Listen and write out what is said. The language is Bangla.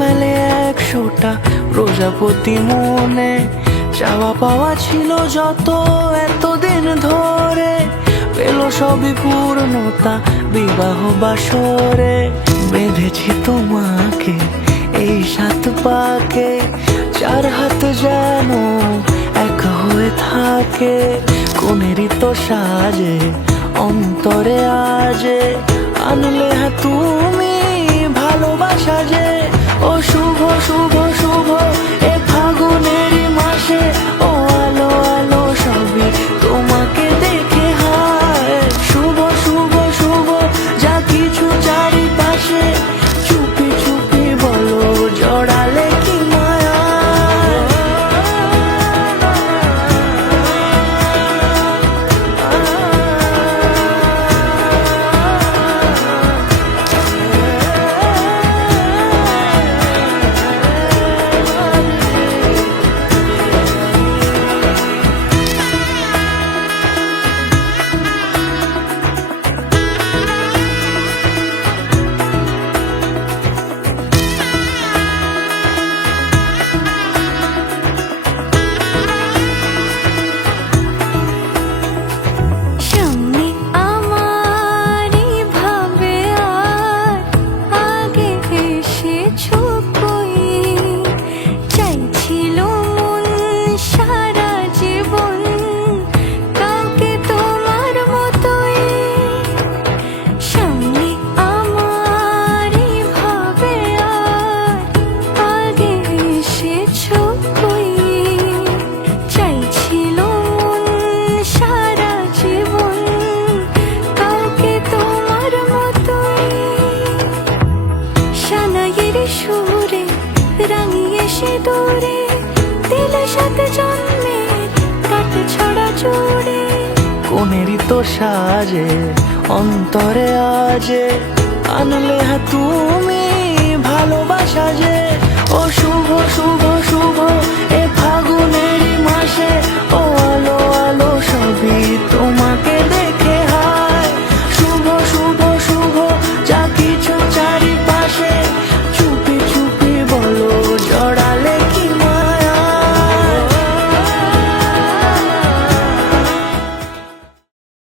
মেলে 100টা প্রজাপতি মনে, চাওয়া পাওয়া ছিল যত এতদিন ধরে, পেল সবই পূর্ণতা বিবাহ বাসরে। বেঁধেছি তোমাকে এই 7 পাকে, 4 হাত যেন এক হয়ে থাকে। কোনেরই তো সাজে অন্তরে আজে, আনলে হ্যাঁ তুমি ভালোবাসা যে। ও শুভ শুভ শুভ এ ফাগুনেরই মাসে, ও আলো আলো সবই তোমাকে দেখে হায়। শুভ শুভ শুভ যা কিছু চারিপাশে, চুপি চুপি বলো জড়ালে কি মায়া। সুরে রাঙিয়ে সে দূরে দিলে 7 জন্মের কাট ছড়া জোড়ে। কোনেরই তো সাজে অন্তরে আজে, আনলে হ্যাঁ তুমি ভালোবাসা যে। ও শুভ শুভ শুভ এ